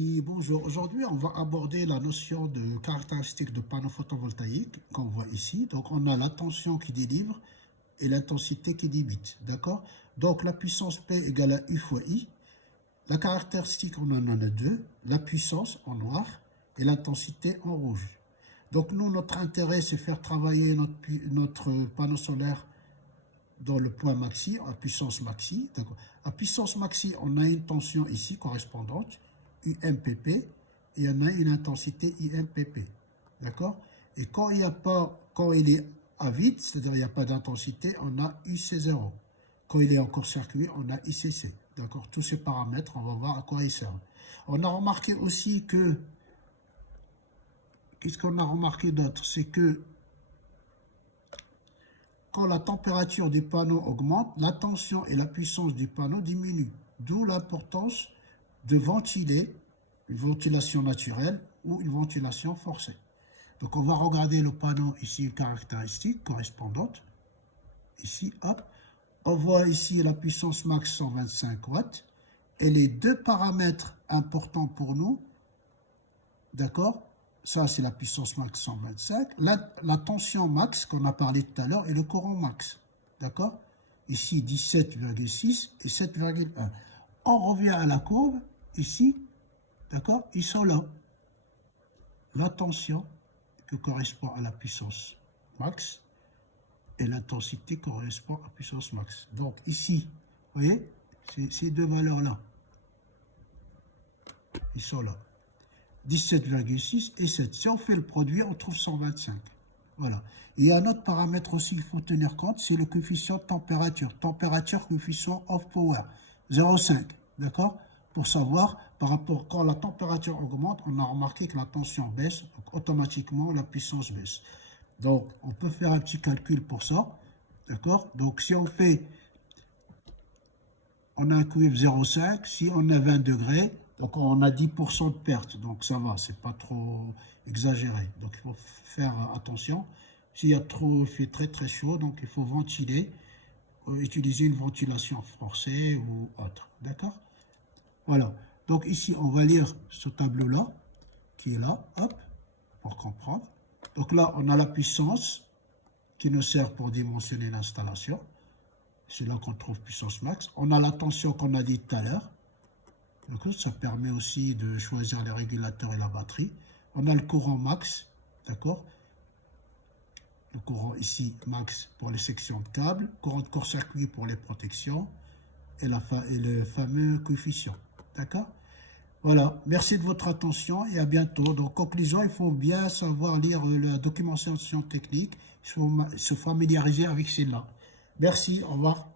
Et bonjour, aujourd'hui on va aborder la notion de caractéristique de panneau photovoltaïque qu'on voit ici. Donc on a la tension qui délivre et l'intensité qui débite, d'accord? Donc la puissance P égale à U fois I. La caractéristique on en a deux, la puissance en noir et l'intensité en rouge. Donc nous, notre intérêt c'est faire travailler notre panneau solaire dans le point maxi, à puissance maxi. À puissance maxi, on a une tension ici correspondante, UMPP, et on a une intensité IMPP. D'accord? Et quand il n'y a pas, quand il est à vide, c'est-à-dire il n'y a pas d'intensité, on a UC0. Quand il est en court-circuit, on a ICC. D'accord? Tous ces paramètres, on va voir à quoi ils servent. On a remarqué aussi que, qu'est-ce qu'on a remarqué d'autre? C'est que quand la température du panneau augmente, la tension et la puissance du panneau diminuent. D'où l'importance de ventiler, une ventilation naturelle ou une ventilation forcée. Donc on va regarder le panneau ici, une caractéristique correspondante. Ici, hop, on voit ici la puissance max 125 watts. Et les deux paramètres importants pour nous, d'accord? Ça, c'est la puissance max 125. La tension max qu'on a parlé tout à l'heure et le courant max. D'accord? Ici, 17,6 et 7,1. On revient à la courbe. Ici, d'accord? Ils sont là. La tension qui correspond à la puissance max et l'intensité correspond à la puissance max. Donc, ici, vous voyez, ces deux valeurs-là, ils sont là. 17,6 et 7. Si on fait le produit, on trouve 125. Voilà. Et il y a un autre paramètre aussi qu'il faut tenir compte, c'est le coefficient de température. Température, coefficient of power, 0,5. D'accord? Pour savoir, par rapport, quand la température augmente, on a remarqué que la tension baisse, donc automatiquement la puissance baisse. Donc, on peut faire un petit calcul pour ça. D'accord? Donc, si on fait, on a un QF 0,5, si on a 20 degrés, donc on a 10% de perte, donc ça va, c'est pas trop exagéré. Donc il faut faire attention. S'il y a trop, il fait très très chaud, donc il faut ventiler, utiliser une ventilation forcée ou autre. D'accord? Voilà. Donc ici, on va lire ce tableau-là, qui est là, hop, pour comprendre. Donc là, on a la puissance qui nous sert pour dimensionner l'installation. C'est là qu'on trouve puissance max. On a la tension qu'on a dit tout à l'heure. Ça permet aussi de choisir les régulateurs et la batterie. On a le courant max, d'accord? Le courant ici max pour les sections de câbles, courant de court-circuit pour les protections et le fameux coefficient, d'accord? Voilà, merci de votre attention et à bientôt. Donc, conclusion, il faut bien savoir lire la documentation technique, il faut se familiariser avec celle-là. Merci, au revoir.